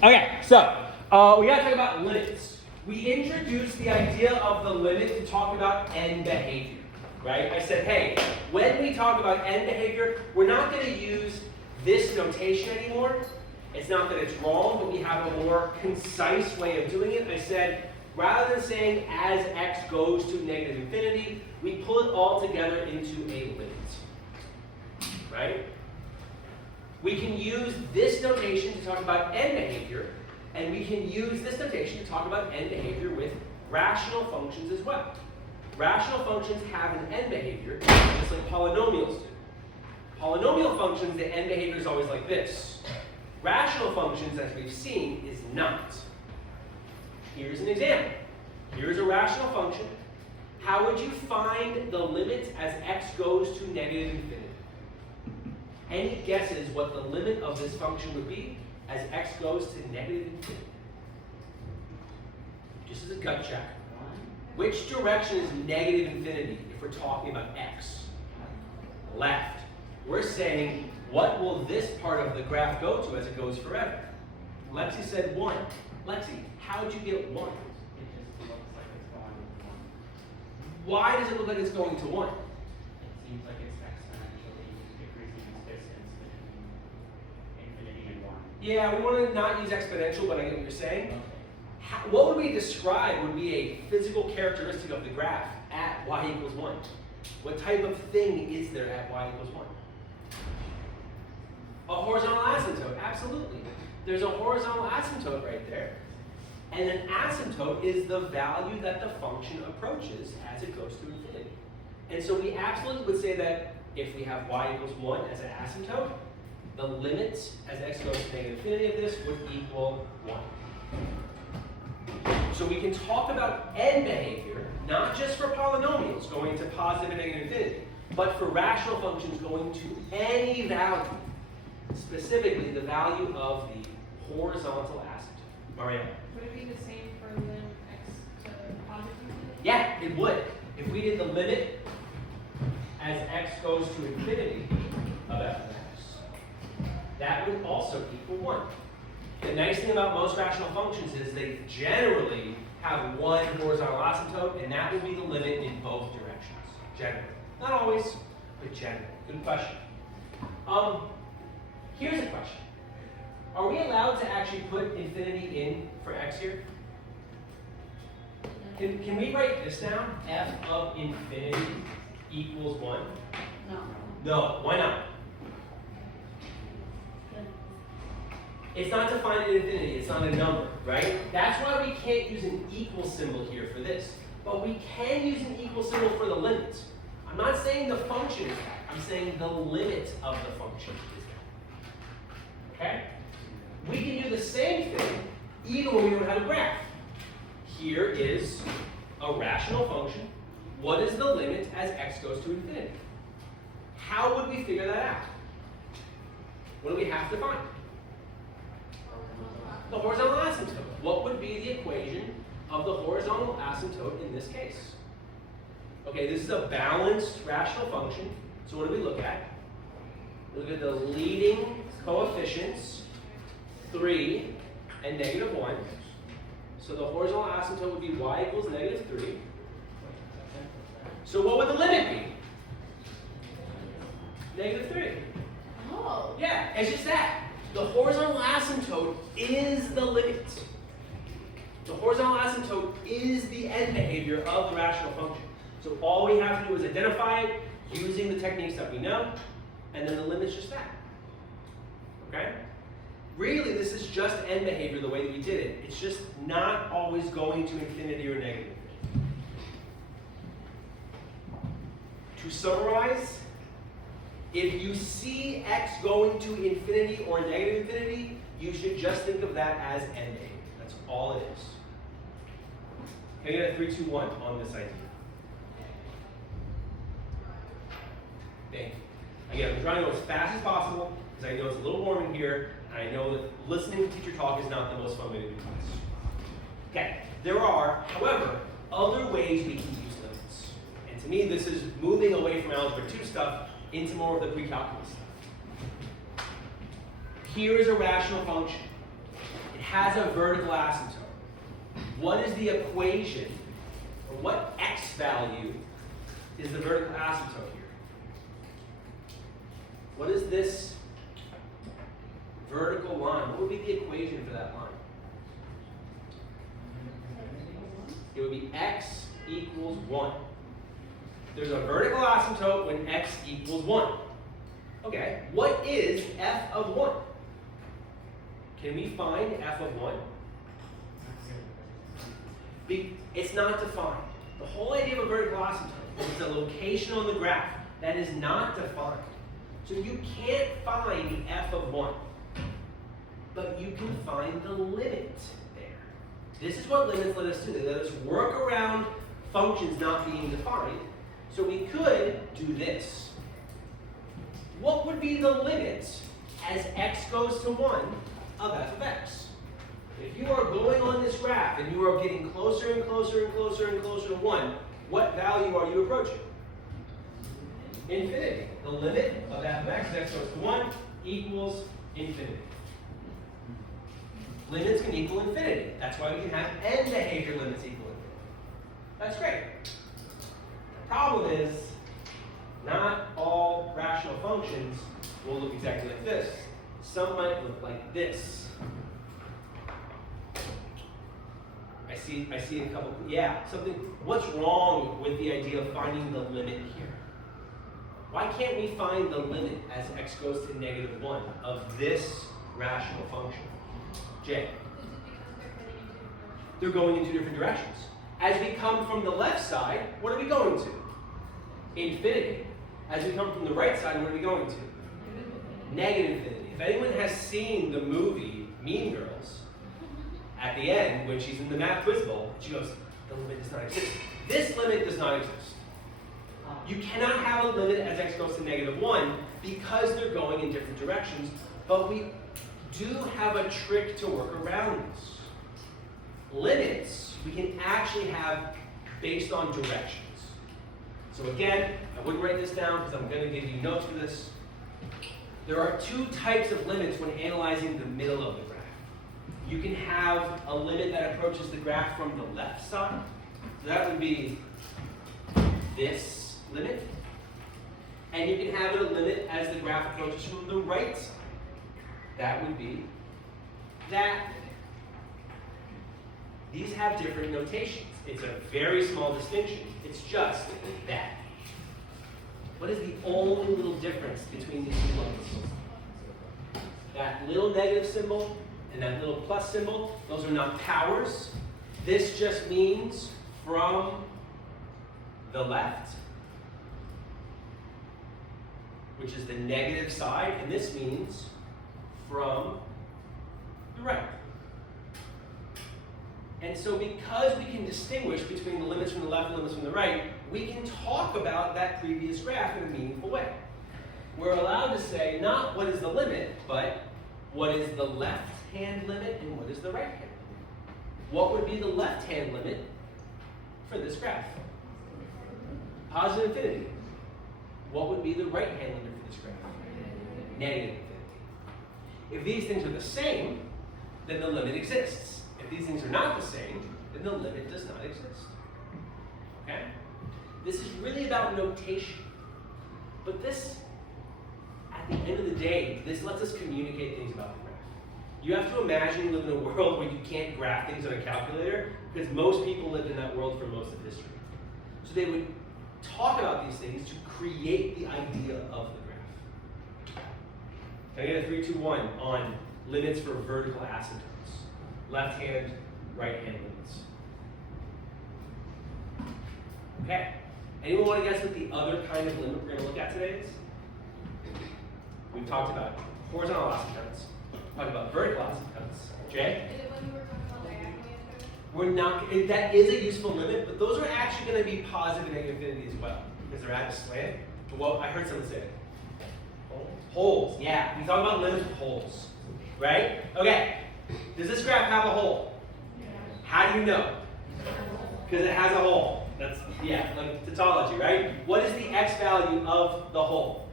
Okay, so we got to talk about limits. We introduced the idea of the limit to talk about end behavior, right? I said, hey, when we talk about end behavior, we're not going to use this notation anymore. It's not that it's wrong, but we have a more concise way of doing it. I said, rather than saying as x goes to negative infinity, we pull it all together into a limit, right? We can use this notation to talk about end behavior, and we can use this notation to talk about end behavior with rational functions as well. Rational functions have an end behavior, just like polynomials do. Polynomial functions, the end behavior is always like this. Rational functions, as we've seen, is not. Here's an example. Here's a rational function. How would you find the limit as x goes to negative infinity? Any guesses what the limit of this function would be as x goes to negative infinity? Just as a gut check. Which direction is negative infinity if we're talking about x? Left. We're saying, what will this part of the graph go to as it goes forever? Lexi said 1. Lexi, how did you get 1? It just looks like it's going to 1. Why does it look like it's going to 1? It seems like it's exponentially decreasing its distance between infinity and 1. Yeah, we want to not use exponential, but I get what you're saying. Okay. What would we describe would be a physical characteristic of the graph at y equals 1. What type of thing is there at y equals 1? A horizontal asymptote, absolutely. There's a horizontal asymptote right there. And an asymptote is the value that the function approaches as it goes to infinity. And so we absolutely would say that if we have y equals 1 as an asymptote, the limit as x goes to negative infinity of this would equal 1. So we can talk about end behavior, not just for polynomials going to positive and negative infinity, but for rational functions going to any value, specifically the value of the horizontal asymptote. Mariana? Would it be the same for lim x to positive infinity? Yeah, it would. If we did the limit as x goes to infinity of f of x, that would also equal 1. The nice thing about most rational functions is they generally have one horizontal asymptote, and that will be the limit in both directions, generally. Not always, but generally. Good question. Here's a question. Are we allowed to actually put infinity in for x here? Can we write this down? F of infinity equals 1? No. No, why not? It's not defined at infinity, it's not a number, right? That's why we can't use an equal symbol here for this. But we can use an equal symbol for the limit. I'm not saying the function is that, I'm saying the limit of the function is that. Okay? We can do the same thing even when we don't have a graph. Here is a rational function. What is the limit as x goes to infinity? How would we figure that out? What do we have to find? The horizontal asymptote. What would be the equation of the horizontal asymptote in this case? Okay, this is a balanced rational function. So what do we look at? We look at the leading coefficients, 3 and negative 1. So the horizontal asymptote would be y equals negative 3. So what would the limit be? Negative 3. Oh. Yeah, it's just that. The horizontal asymptote is the limit. The horizontal asymptote is the end behavior of the rational function. So all we have to do is identify it using the techniques that we know, and then the limit's just that. Okay? Really, this is just end behavior the way that we did it. It's just not always going to infinity or negative infinity. To summarize, if you see x going to infinity or negative infinity, you should just think of that as end behavior. That's all it is. Can I get a 3, 2, 1 on this idea? Thank you. Again, I'm trying to go as fast as possible because I know it's a little warm in here, and I know that listening to teacher talk is not the most fun way to do class. Okay, there are, however, other ways we can use limits. And to me, this is moving away from Algebra 2 stuff into more of the PreCalculus stuff. Here is a rational function. It has a vertical asymptote. What is the equation, or what x value is the vertical asymptote here? What is this vertical line? What would be the equation for that line? It would be x equals 1. There's a vertical asymptote when x equals 1. Okay, what is f of 1? Can we find f of 1? It's not defined. The whole idea of a vertical asymptote is it's a location on the graph that is not defined. So you can't find f of 1, but you can find the limit there. This is what limits let us do. They let us work around functions not being defined. So we could do this. What would be the limit as x goes to 1 of f of x? If you are going on this graph and you are getting closer and closer and closer and closer to 1, what value are you approaching? Infinity. The limit of f of x as x goes to 1 equals infinity. Limits can equal infinity. That's why we can have n behavior limits equal infinity. That's great. The problem is, not all rational functions will look exactly like this. Some might look like this. I see a couple, what's wrong with the idea of finding the limit here? Why can't we find the limit as x goes to -1 of this rational function? Jay? Is it because They're going in two different directions. As we come from the left side, what are we going to? Infinity. As we come from the right side, what are we going to? Negative infinity. If anyone has seen the movie Mean Girls, at the end, when she's in the math quiz bowl, she goes, the limit does not exist. This limit does not exist. You cannot have a limit as x goes to -1 because they're going in different directions, but we do have a trick to work around this. Limits we can actually have based on directions. So again, I wouldn't write this down because I'm going to give you notes for this. There are two types of limits when analyzing the middle of the graph. You can have a limit that approaches the graph from the left side. So that would be this limit. And you can have a limit as the graph approaches from the right side. That would be that. These have different notations. It's a very small distinction. It's just that. What is the only little difference between these two limits? That little negative symbol and that little plus symbol, those are not powers. This just means from the left, which is the negative side, and this means from the right. And so because we can distinguish between the limits from the left and limits from the right, we can talk about that previous graph in a meaningful way. We're allowed to say not what is the limit, but what is the left-hand limit and what is the right-hand limit. What would be the left-hand limit for this graph? Positive infinity. What would be the right-hand limit for this graph? Negative infinity. If these things are the same, then the limit exists. If these things are not the same, then the limit does not exist. Okay? This is really about notation. But this, at the end of the day, this lets us communicate things about the graph. You have to imagine you live in a world where you can't graph things on a calculator, because most people lived in that world for most of history. So they would talk about these things to create the idea of the graph. Can I get a 3, 2, 1 on limits for vertical asymptotes? Left hand, right hand limits. Okay. Anyone want to guess what the other kind of limit we're going to look at today is? We've talked about horizontal asymptotes. Talked about vertical asymptotes. Jay? Is it when we were talking about diagonal asymptotes? We're not. That is a useful limit, but those are actually going to be positive and negative infinity as well, because they're at a slant. Well, I heard someone say it. Holes. Yeah. We talk about limits with holes, right? Okay. Does this graph have a hole? How do you know? Because it has a hole. That's, like tautology, right? What is the x value of the hole?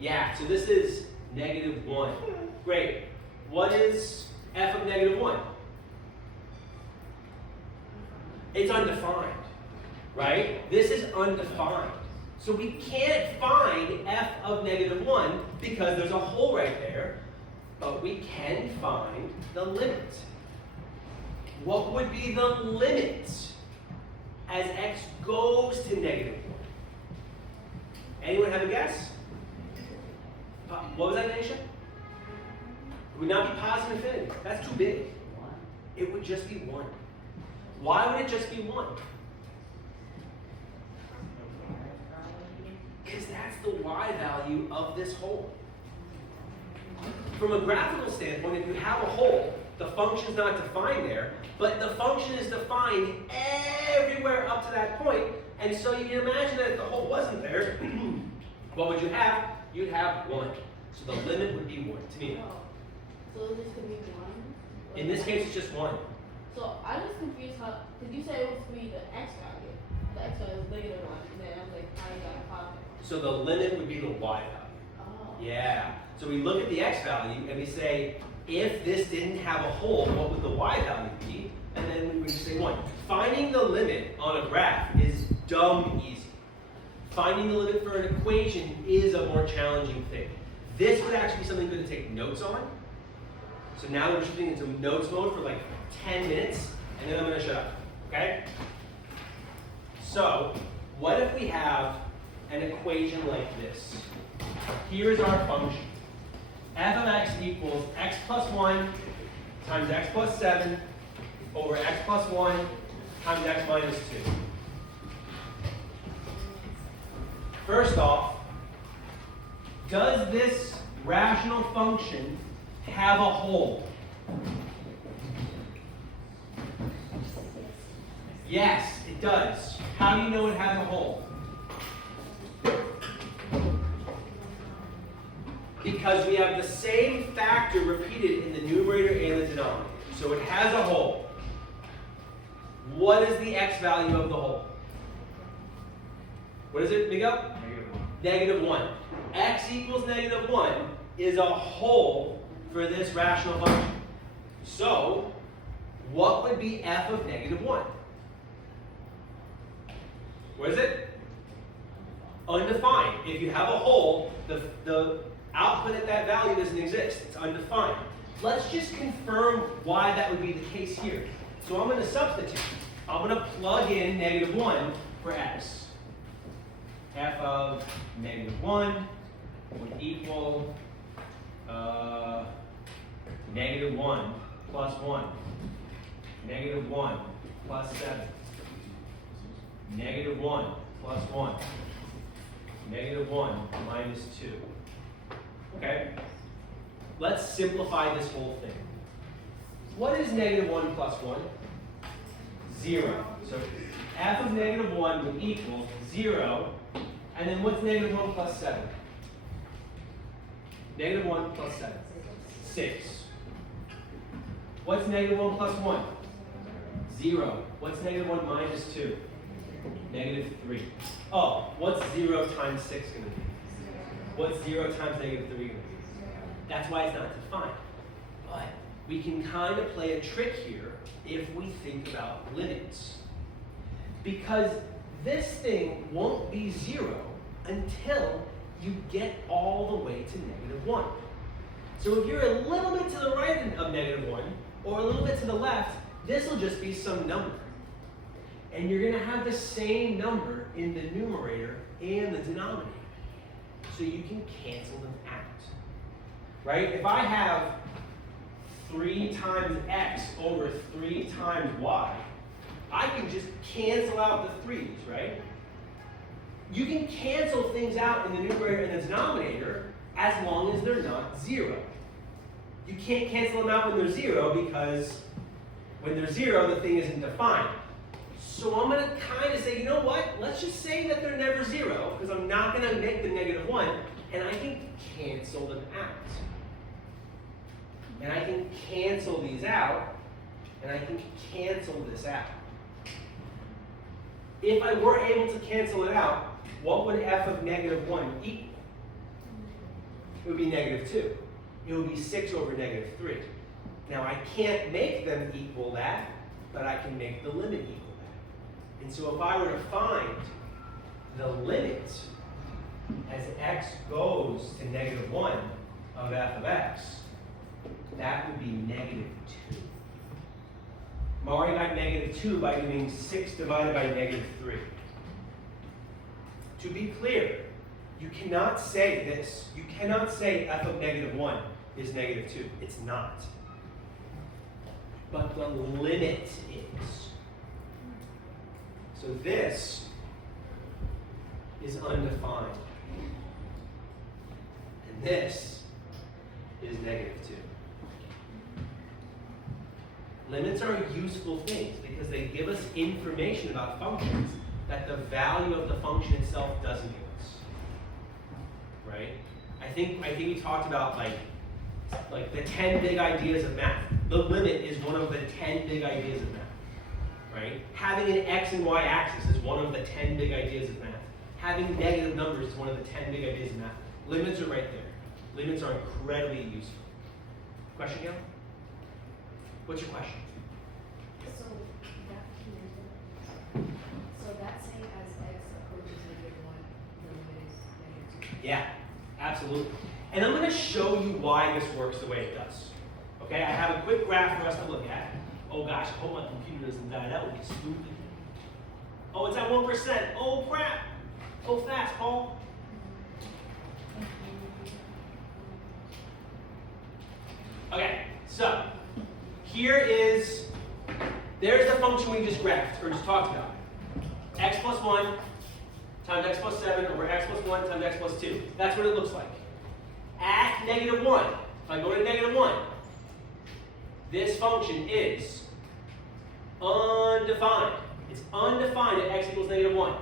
Yeah, so this is -1. Great. What is f of negative 1? It's undefined, right? This is undefined. So we can't find f of negative 1 because there's a hole right there, but we can find the limit. What would be the limit as x goes to negative 1? Anyone have a guess? What was that, Nisha? It would not be positive infinity. That's too big. It would just be 1. Why would it just be 1? Because that's the y value of this hole. From a graphical standpoint, if you have a hole, the function's not defined there, but the function is defined everywhere up to that point, and so you can imagine that if the hole wasn't there, what would you have? You'd have 1. So the limit would be 1 to me. So this could be 1? In this case, it's just 1. So I was confused how, did you say it was to be the x value? The x value is negative 1, and then I was like, how you got a positive? So the limit would be the y value. Oh. Yeah. So we look at the x value and we say, if this didn't have a hole, what would the y value be? And then we would just say 1. Finding the limit on a graph is dumb easy. Finding the limit for an equation is a more challenging thing. This would actually be something good to take notes on. So now we're shifting into notes mode for like 10 minutes, and then I'm going to shut up. Okay? So, what if we have an equation like this? Here's our function. F of x equals x plus 1 times x plus 7 over x plus 1 times x minus 2. First off, does this rational function have a hole? Yes, it does. How do you know it has a hole? Because we have the same factor repeated in the numerator and the denominator. So it has a hole. What is the x value of the hole? What is it, Miguel? Negative 1. X equals negative 1 is a hole for this rational function. So, what would be f of negative 1? What is it? Undefined. If you have a hole, the output at that value doesn't exist. It's undefined. Let's just confirm why that would be the case here. So I'm going to substitute. I'm going to plug in negative 1 for x. F of negative 1 would equal negative 1 plus 1. Negative 1 plus 7. Negative 1 plus 1. Negative 1 minus 2. Okay? Let's simplify this whole thing. What is negative 1 plus 1? 0. So f of negative 1 would equal 0. And then what's negative 1 plus 7? Negative 1 plus 7. 6. What's negative 1 plus 1? 0. What's negative 1 minus 2? Negative 3. Oh, what's 0 times 6 going to be? What's 0 times negative 3 going to be? That's why it's not defined. But we can kind of play a trick here if we think about limits. Because this thing won't be 0 until you get all the way to negative 1. So if you're a little bit to the right of negative 1, or a little bit to the left, this will just be some number. And you're going to have the same number in the numerator and the denominator. So you can cancel them out. Right? If I have 3 times x over 3 times y, I can just cancel out the 3's, right? You can cancel things out in the numerator and the denominator as long as they're not 0. You can't cancel them out when they're 0 because when they're 0, the thing isn't defined. So I'm going to kind of say, you know what? Let's just say that they're never 0 because I'm not going to make them negative 1, and I can cancel them out. And I can cancel these out, and I can cancel this out. If I were able to cancel it out, what would f of negative 1 equal? It would be negative 2. It would be 6 over negative 3. Now I can't make them equal that, but I can make the limit equal that. And so if I were to find the limit as x goes to -1 of f of x, that would be -2. I'm already got -2 by doing 6 divided by -3. To be clear, you cannot say this. You cannot say f of -1 is -2. It's not. But the limit is. So this is undefined. And this is -2. Limits are useful things because they give us information about functions that the value of the function itself doesn't give us. Right? I think we talked about like the 10 big ideas of math. The limit is one of the 10 big ideas of math. Right? Having an x and y axis is one of the 10 big ideas of math. Having negative numbers is one of the 10 big ideas of math. Limits are right there. Limits are incredibly useful. Question, Gail? What's your question? So that's saying as x approaches -1, the limit is -2. Yeah, absolutely. And I'm going to show you why this works the way it does. Okay, I have a quick graph for us to look at. Oh gosh, I hope my computer doesn't die. That would be stupid. Oh, it's at 1%. Oh crap. Go fast, Paul. Okay, so there's the function we just graphed, or just talked about. X plus 1 times x plus 7 over x plus 1 times x plus 2. That's what it looks like. At -1, if I go to -1, this function is undefined. It's undefined at x equals -1.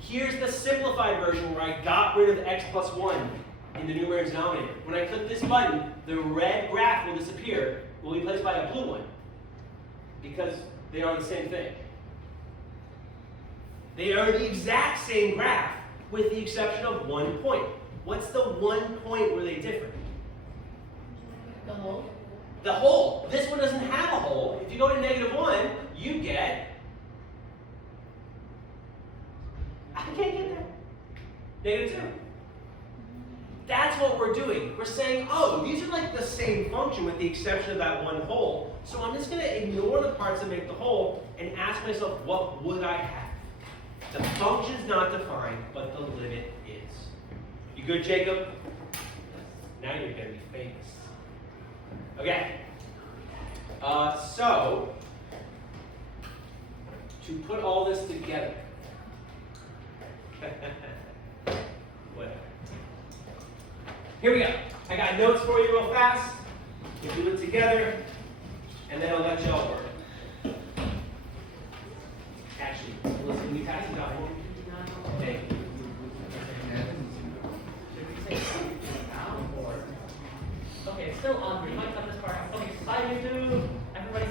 Here's the simplified version where I got rid of x plus 1 in the numerator and denominator. When I click this button, the red graph will disappear, will be replaced by a blue one, because they are the same thing. They are the exact same graph, with the exception of one point. What's the one point where they differ? The whole? The hole. This one doesn't have a hole. If you go to -1, you get... I can't get there. -2. That's what we're doing. We're saying, oh, these are like the same function with the exception of that one hole. So I'm just going to ignore the parts that make the hole and ask myself, what would I have? The function's not defined, but the limit is. You good, Jacob? Now you're going to be famous. Okay. So, to put all this together. Whatever. Here we go. I got notes for you real fast. We'll do it together, and then I'll let y'all work.